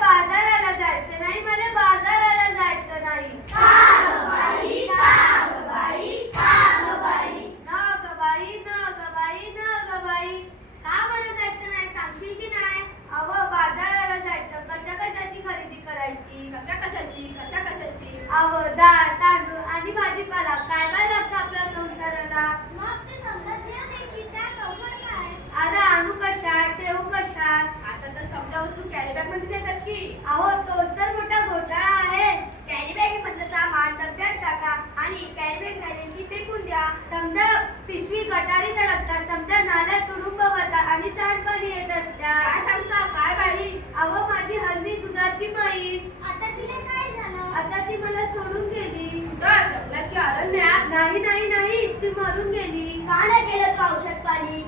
बाजाराला जायचं नाही, मला बाजाराला जायचं नाही. का ग बाई, का ग बाई, का ग बाई? न ग बाई, न ग बाई, न ग बाई. का बरं जायचं नाही, सांगशील की नाही? अव बाजाराला जायचं, कशा कशाची खरेदी करायची? कशा कशाची? अव डाळ, तांदूळ आणि भाजीपाला काय काय लागतं आपल्या संसाराला? मग ते समजत नाही की त्यात अवघड काय? अरे आणू कशात, ठेवू कशात? आता तर समजा वस्तू कॅरी बॅग मध्ये देतात की. अहो तोच तर मोठा घोटाळा आहे. कॅरी बॅगेमधलं सामान डब्यात टाका आणि कॅरी बॅग राहिली ती फेकून द्या. समजा पिशवी गटारीत अडकतात, समजा नाल्यात तुडुंब वाहतात आणि सांडपाणी येत काय असतात. सांगता काय बाई? अहो माझी हल्ली दुधाची म्हैस, आता तिला काय झालं? आता ती मला सोडून गेली. कुठं जंगलात की अरण्यात? नाही नाही नाही, ती मरून गेली. का नाही केलं तू औषध पाणी?